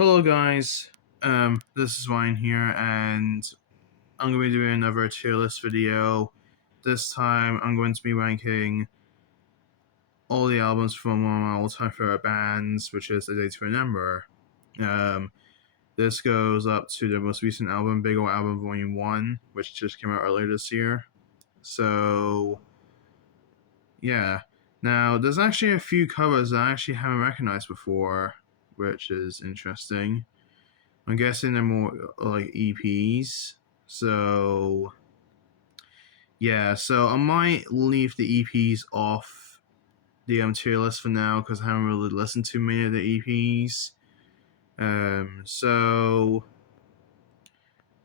Hello guys, this is Ryan here, and I'm going to be doing another tier list video. This time I'm going to be ranking all the albums from one of my all-time favorite bands, which is A Day to Remember. This goes up to their most recent album, Big Ole Album Volume 1, which just came out earlier this year. So, yeah. Now, there's actually a few covers that I actually haven't recognized before, which is interesting. I'm guessing they're more like EPs. So, yeah. So I might leave the EPs off the tier list for now because I haven't really listened to many of the EPs. So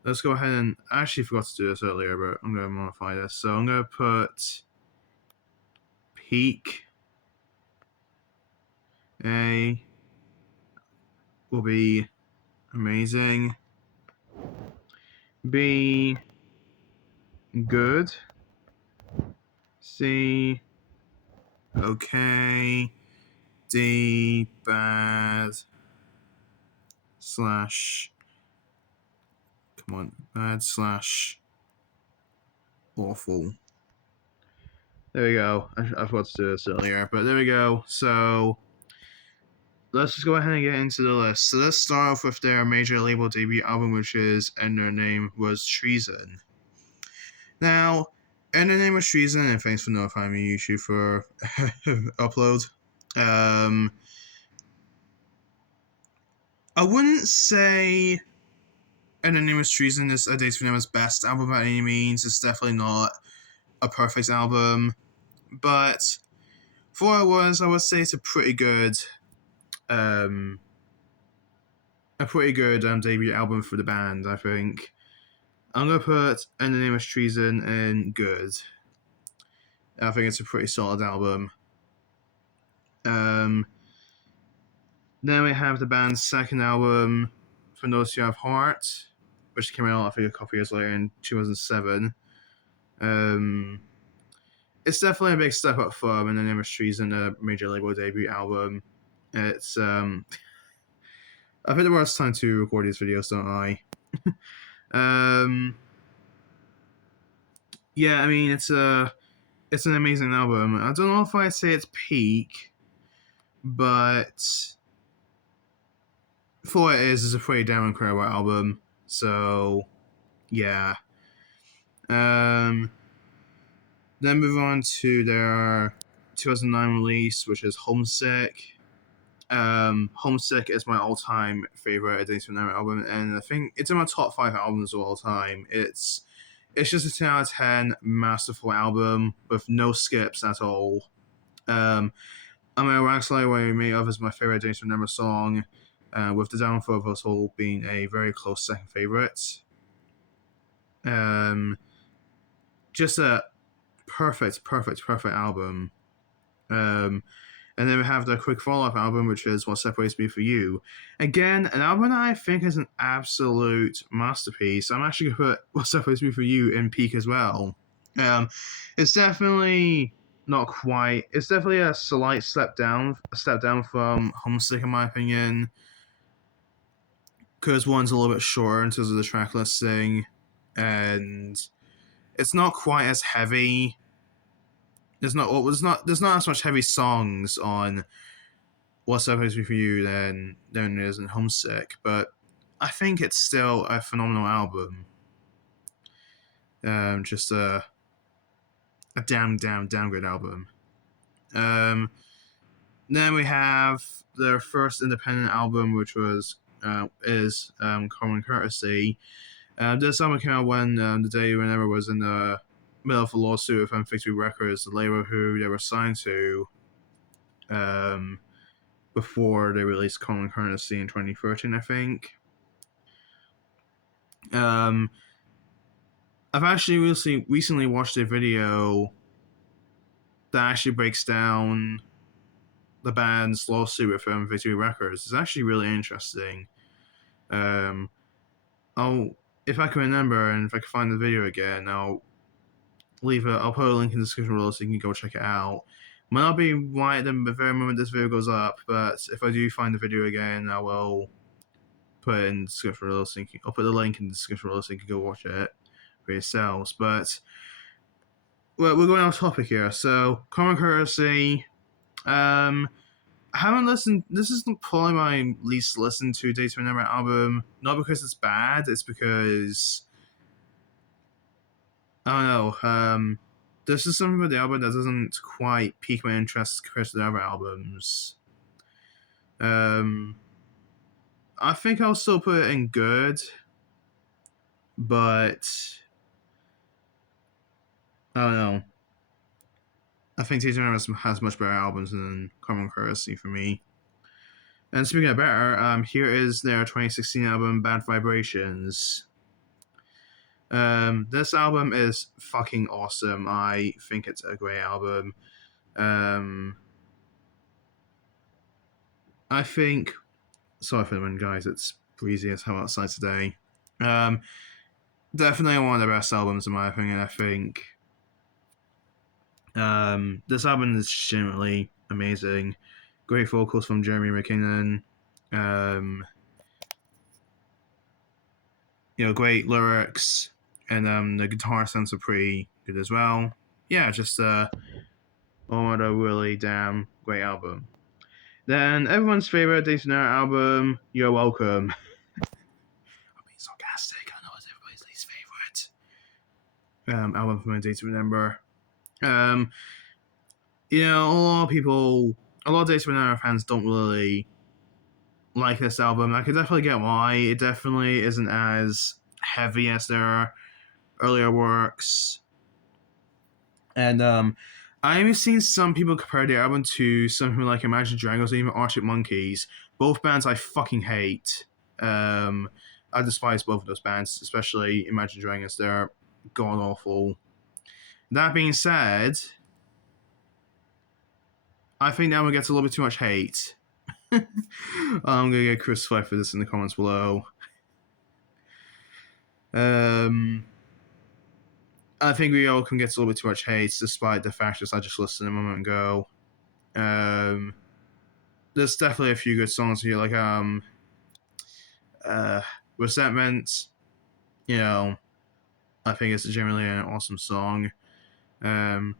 let's go ahead and I actually forgot to do this earlier, but I'm going to modify this. So I'm going to put Peak A will be amazing. B, good. C, okay. D, bad. Slash, come on, bad slash awful. There we go. I forgot to do this earlier, but there we go. So let's just go ahead and get into the list. So let's start off with their major label debut album, which is And Their Name Was Treason. Now, And Their Name Was Treason, and thanks for notifying me, YouTube, for upload. I wouldn't say And Their Name Was Treason is A Day to Remember's best album by any means. It's definitely not a perfect album, but for what it was, I would say it's a pretty good debut album for the band, I think. I'm going to put And the Name Was Treason in good. I think it's a pretty solid album. Then we have the band's second album, For Those Who Have Heart, which came out, I think, a couple years later in 2007. It's definitely a big step up from And the Name Was Treason, a major label debut album. It's I've had the worst time to record these videos, don't I? Yeah, I mean it's an amazing album. I don't know if I'd say it's peak, but for what it is, it's a pretty damn incredible album. So, yeah. Then move on to their 2009 release, which is Homesick. Homesick is my all-time favorite A Day to Remember album, and I think it's in my top 5 albums of all time. It's just a 10 out of 10 masterful album with no skips at all. I mean, Wax Like What You Made Of is my favorite A Day to Remember song, with The Downfall of Us All being a very close second favorite. Just a perfect album. And then we have the quick follow-up album, which is What Separates Me From You. Again, an album that I think is an absolute masterpiece. I'm actually going to put What Separates Me From You in peak as well. It's definitely not quite. It's definitely a slight step down from Homesick, in my opinion. Because one's a little bit shorter in terms of the track listing, and it's not quite as heavy. There's not as much heavy songs on What Separates Me From You than there is in Homesick, but I think it's still a phenomenal album. Just a damn good album. Then we have their first independent album, which is Common Courtesy. This album came out when The Day Whenever was in the middle of a lawsuit with Victory Records, the label who they were signed to before they released Common Courtesy in 2013, I think. I've actually recently watched a video that actually breaks down the band's lawsuit with Victory Records. It's actually really interesting. If I can remember and if I can find the video again, I'll put a link in the description below so you can go check it out. Might not be right at the very moment this video goes up, but if I do find the video again, I will put it in the description below, so I'll put the link in the description below so you can go watch it for yourselves. But well, we're going off topic here. So, Common Courtesy. I haven't listened. This is probably my least listened to Date to Remember album. Not because it's bad. It's because I don't know. This is something about the album that doesn't quite pique my interest compared to the other albums. I think I'll still put it in good, but I don't know. I think Teir has much better albums than Common Courtesy for me. And speaking of better, here is their 2016 album, Bad Vibrations. This album is fucking awesome. I think it's a great album. I think... Sorry for the wind, guys. It's breezy as hell outside today. Definitely one of the best albums in my opinion, I think. This album is genuinely amazing. Great vocals from Jeremy McKinnon. Great lyrics, and the guitar sounds are pretty good as well. Yeah, just a really damn great album. Then everyone's favorite Date to Remember album, You're Welcome. I'm being sarcastic. I know it's everybody's least favorite album from a Date to Remember. A lot of Date to Remember fans don't really like this album. I could definitely get why. It definitely isn't as heavy as their earlier works. And I've seen some people compare the album to something like Imagine Dragons or even Arctic Monkeys. Both bands I fucking hate. I despise both of those bands, especially Imagine Dragons. They're god awful. That being said, I think the album gets a little bit too much hate. I'm gonna get crucified for this in the comments below. I think We All Can get a little bit too much hate, despite the fact that I just listened a moment ago. There's definitely a few good songs here, like Resentment. I think it's generally an awesome song. I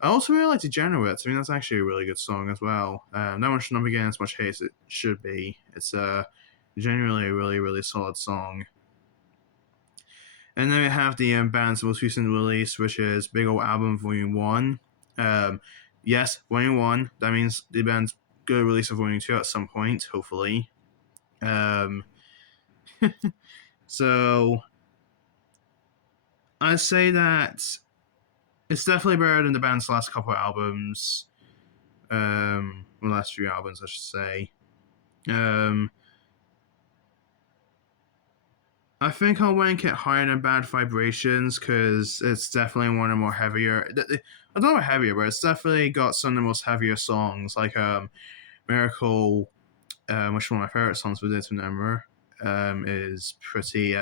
also really like Degenerates. I mean, that's actually a really good song as well. That one should not be getting as much hate as it should be. It's genuinely a really, really solid song. And then we have the band's most recent release, which is Big Ole Album Volume 1. Yes, Volume 1. That means the band's going to release a Volume 2 at some point, hopefully. So, I'd say that it's definitely better than the band's last couple of albums. The last few albums, I should say. I think I'll rank it higher than Bad Vibrations because it's definitely one of the more heavier. I don't know heavier, but it's definitely got some of the most heavier songs, like Miracle, which is one of my favorite songs for Date to Remember, is pretty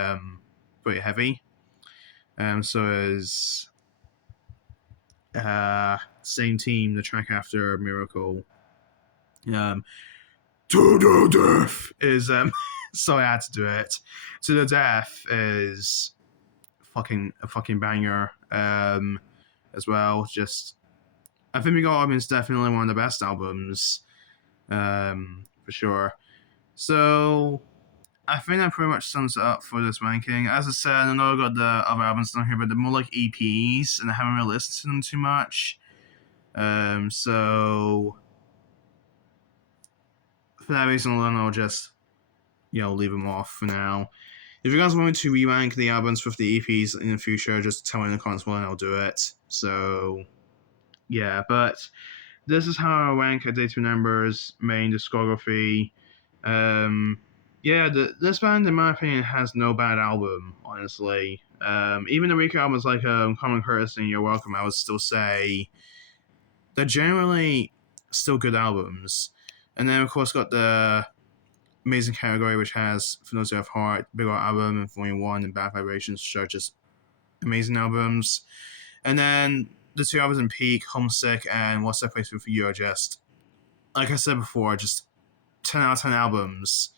heavy. So is Same Team, the track after Miracle. To the Death is sorry, I had to do it. To the Death is a fucking banger as well. Just I think Big Ole Album is definitely one of the best albums for sure. So I think that pretty much sums it up for this ranking. As I said, I know I got the other albums down here, but they're more like EPs, and I haven't really listened to them too much. So for that reason alone, I'll just leave them off for now. If you guys want me to re-rank the albums with the EPs in the future, just tell me in the comments below and I'll do it. So yeah, but this is how I rank a Date to Remember's main discography. This band, in my opinion, has no bad album, honestly. Even the weaker albums like Common Courtesy and You're Welcome, I would still say they're generally still good albums. And then, of course, got the amazing category, which has For Those Who Have Heart, Big Ole Album, and Volume 1, and Bad Vibrations, which are just amazing albums. And then the two albums in Peak, Homesick, and What's That Place For You are just, like I said before, just 10 out of 10 albums.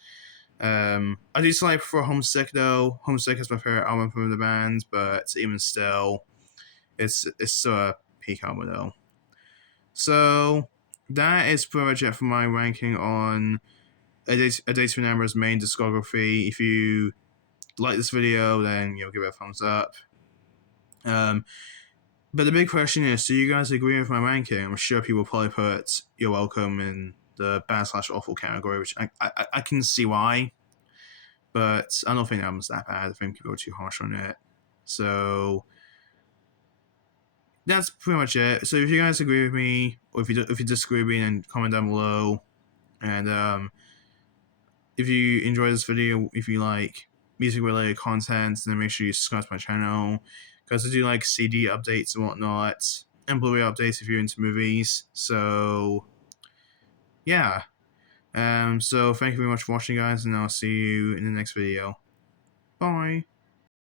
I do slightly prefer Homesick though. Homesick is my favorite album from the band, but even still, it's still a peak album though. So that is pretty much it for my ranking on A Day to Remember's main discography. If you like this video, then give it a thumbs up. But the big question is, do you guys agree with my ranking? I'm sure people probably put You're Welcome in the bad/awful category, which I can see why. But I don't think the album's that bad. I think people are too harsh on it. So that's pretty much it. So if you guys agree with me, or if you disagree with me, then comment down below. And if you enjoy this video, if you like music related content, then make sure you subscribe to my channel, because I do like CD updates and whatnot, and Blu-ray updates if you're into movies. So yeah. So thank you very much for watching, guys, and I'll see you in the next video. Bye.